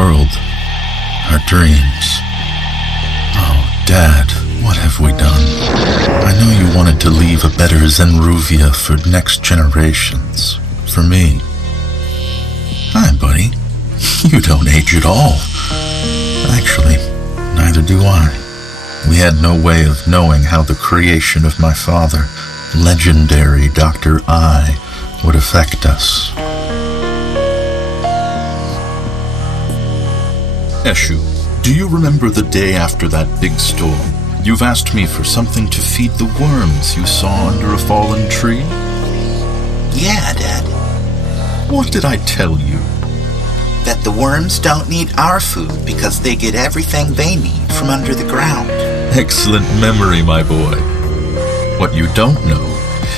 world. Our dreams. Oh, Dad, what have we done? I know you wanted to leave a better Zenruvia for next generations. For me. Hi, buddy. You don't age at all. Actually, neither do I. We had no way of knowing how the creation of my father, legendary Dr. I, would affect us. Eshu, do you remember the day after that big storm? You've asked me for something to feed the worms you saw under a fallen tree? Yeah, Dad. What did I tell you? That the worms don't need our food because they get everything they need from under the ground. Excellent memory, my boy. What you don't know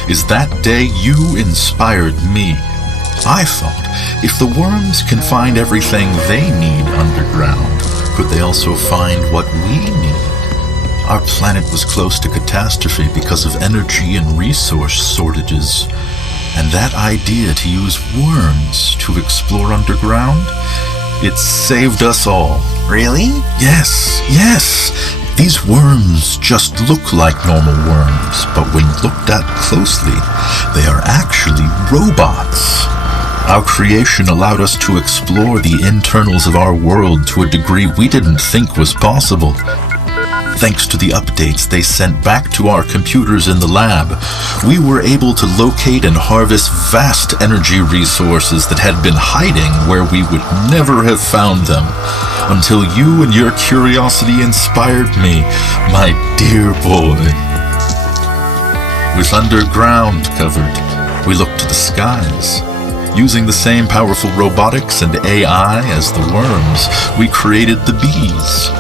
is that day you inspired me. I thought, if the worms can find everything they need underground, could they also find what we need? Our planet was close to catastrophe because of energy and resource shortages. And that idea to use worms to explore underground, it saved us all. Really? Yes. These worms just look like normal worms, but when looked at closely, they are actually robots. Our creation allowed us to explore the internals of our world to a degree we didn't think was possible. Thanks to the updates they sent back to our computers in the lab, we were able to locate and harvest vast energy resources that had been hiding where we would never have found them. Until you and your curiosity inspired me, my dear boy. With underground covered, we looked to the skies. Using the same powerful robotics and AI as the worms, we created the bees.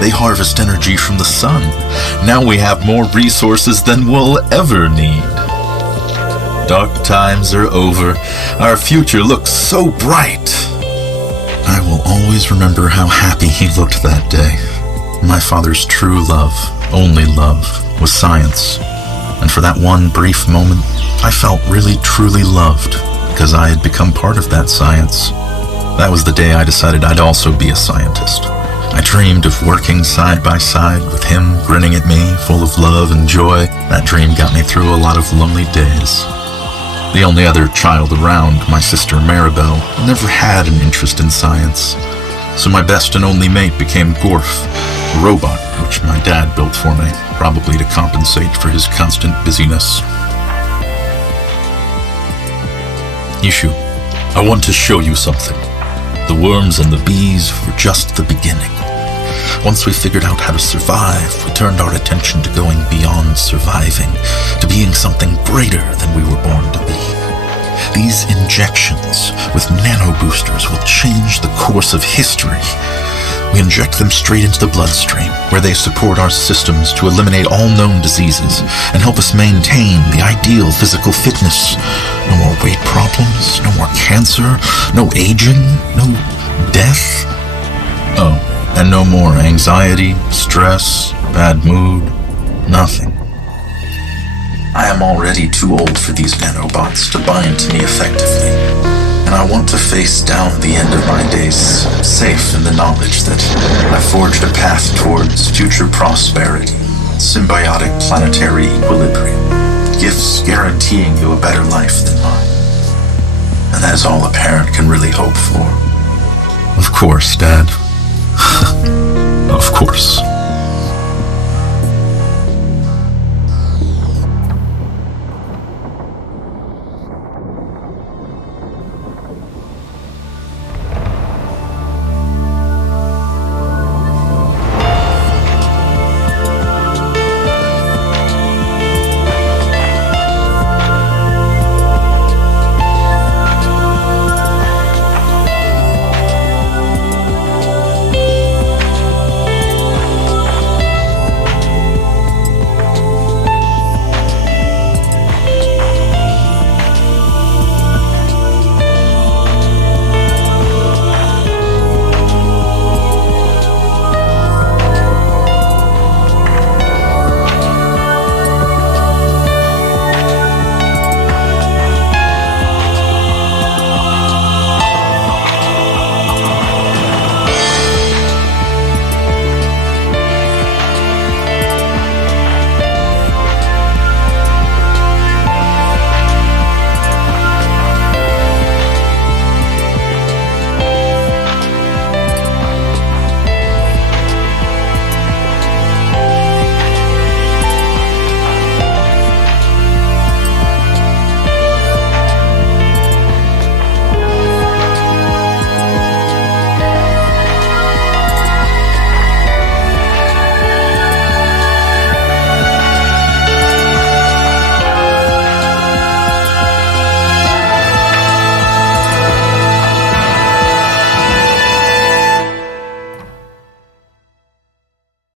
They harvest energy from the sun. Now we have more resources than we'll ever need. Dark times are over. Our future looks so bright. I will always remember how happy he looked that day. My father's true love, only love, was science. And for that one brief moment, I felt really truly loved because I had become part of that science. That was the day I decided I'd also be a scientist. I dreamed of working side by side with him, grinning at me, full of love and joy. That dream got me through a lot of lonely days. The only other child around, my sister Maribel, never had an interest in science. So my best and only mate became Gorf, a robot which my dad built for me, probably to compensate for his constant busyness. Eshu, I want to show you something. The worms and the bees were just the beginning. Once we figured out how to survive, we turned our attention to going beyond surviving, to being something greater than we were born to be. These injections with nano boosters will change the course of history. We inject them straight into the bloodstream, where they support our systems to eliminate all known diseases and help us maintain the ideal physical fitness. No more weight problems, no more cancer, no aging, no death. Oh, and no more anxiety, stress, bad mood, nothing. I am already too old for these nanobots to bind to me effectively, and I want to face down the end of my days safe in the knowledge that I forged a path towards future prosperity, symbiotic planetary equilibrium, gifts guaranteeing you a better life than mine. And that is all a parent can really hope for. Of course, Dad. Of course.